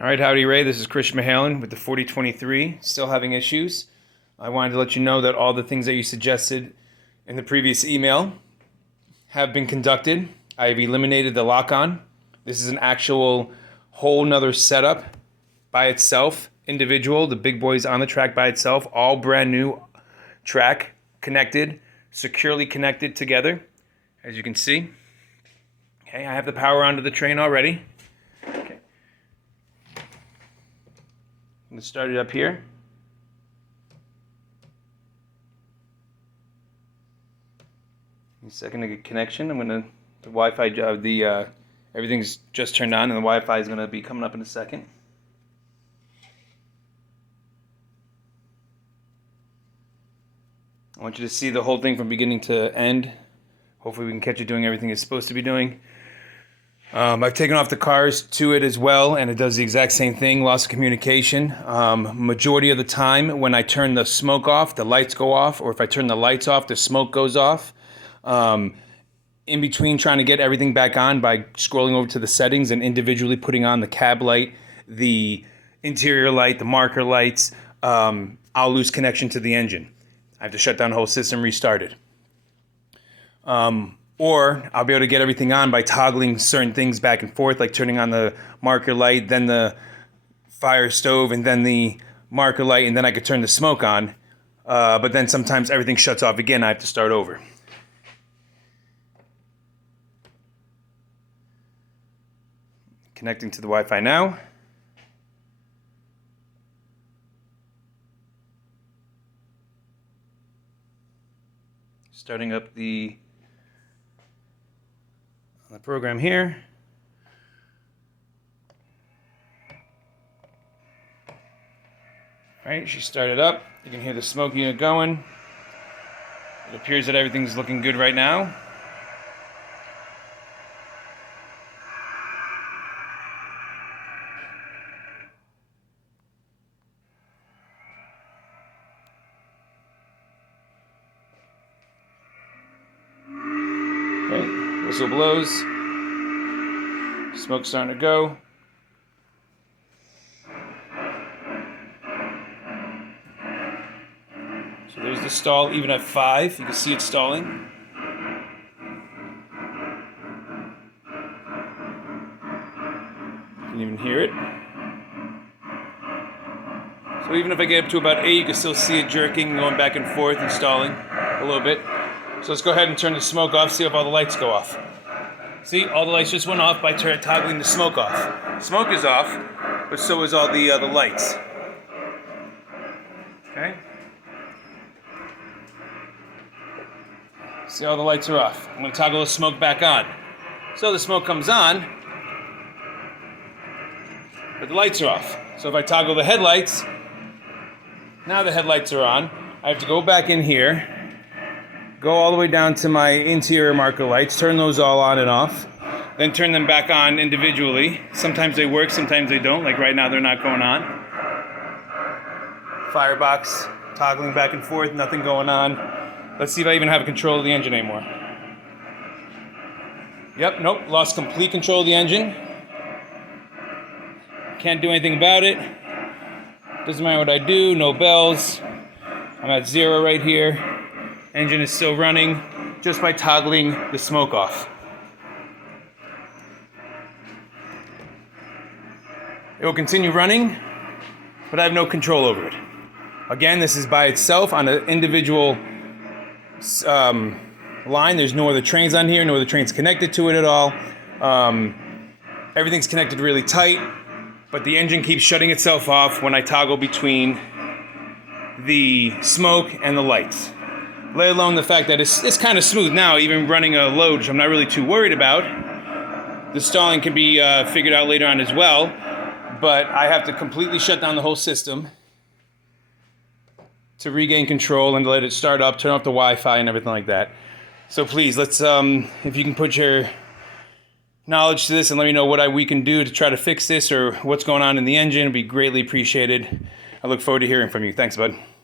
All right, howdy Ray, this is Chris Mahalan with the 4023, still having issues. I wanted to let you know that all the things that you suggested in the previous email have been conducted. I have eliminated the lock-on. This is an actual whole nother setup by itself, individual, the big boy's on the track by itself, all brand new track, connected, securely connected together, as you can see. Okay, I have the power onto the train already. I'm going to start it up here. In a second to get connection. The Wi-Fi, everything's just turned on and the Wi-Fi is going to be coming up in a second. I want you to see the whole thing from beginning to end. Hopefully we can catch it doing everything it's supposed to be doing. I've taken off the cars to it as well, and it does the exact same thing, loss of communication. Majority of the time, when I turn the smoke off, the lights go off, or if I turn the lights off, the smoke goes off. In between trying to get everything back on by scrolling over to the settings and individually putting on the cab light, the interior light, the marker lights, I'll lose connection to the engine. I have to shut down the whole system, restart it. Or I'll be able to get everything on by toggling certain things back and forth, like turning on the marker light, then the fire stove, and then the marker light, and then I could turn the smoke on. But then sometimes everything shuts off again. I have to start over. Connecting to the Wi-Fi now. Starting up the program here. All right, she started up. You can hear the smoke unit going. It appears that everything's looking good right now. Okay, whistle blows. Smoke's starting to go. So there's the stall, even at 5. You can see it stalling. You can even hear it. So even if I get up to about 8, you can still see it jerking, going back and forth and stalling a little bit. So let's go ahead and turn the smoke off, see if all the lights go off. See, all the lights just went off by toggling the smoke off. Smoke is off, but so is all the lights. Okay? See, all the lights are off. I'm going to toggle the smoke back on. So the smoke comes on, but the lights are off. So if I toggle the headlights, now the headlights are on. I have to go back in here, go all the way down to my interior marker lights, turn those all on and off, then turn them back on individually. Sometimes they work, sometimes they don't. Like right now, they're not going on. Firebox, toggling back and forth, nothing going on. Let's see if I even have control of the engine anymore. Yep, nope, lost complete control of the engine. Can't do anything about it. Doesn't matter what I do, no bells. I'm at 0 right here. Engine is still running just by toggling the smoke off. It will continue running, but I have no control over it. Again, this is by itself on an individual line. There's no other trains on here, no other trains connected to it at all. Everything's connected really tight, but the engine keeps shutting itself off when I toggle between the smoke and the lights. Let alone the fact that it's kind of smooth now, even running a load, which I'm not really too worried about. The stalling can be figured out later on as well, but I have to completely shut down the whole system to regain control and to let it start up, turn off the Wi-Fi and everything like that. So please, let's, if you can put your knowledge to this and let me know what we can do to try to fix this or what's going on in the engine, it'd be greatly appreciated. I look forward to hearing from you. Thanks, bud.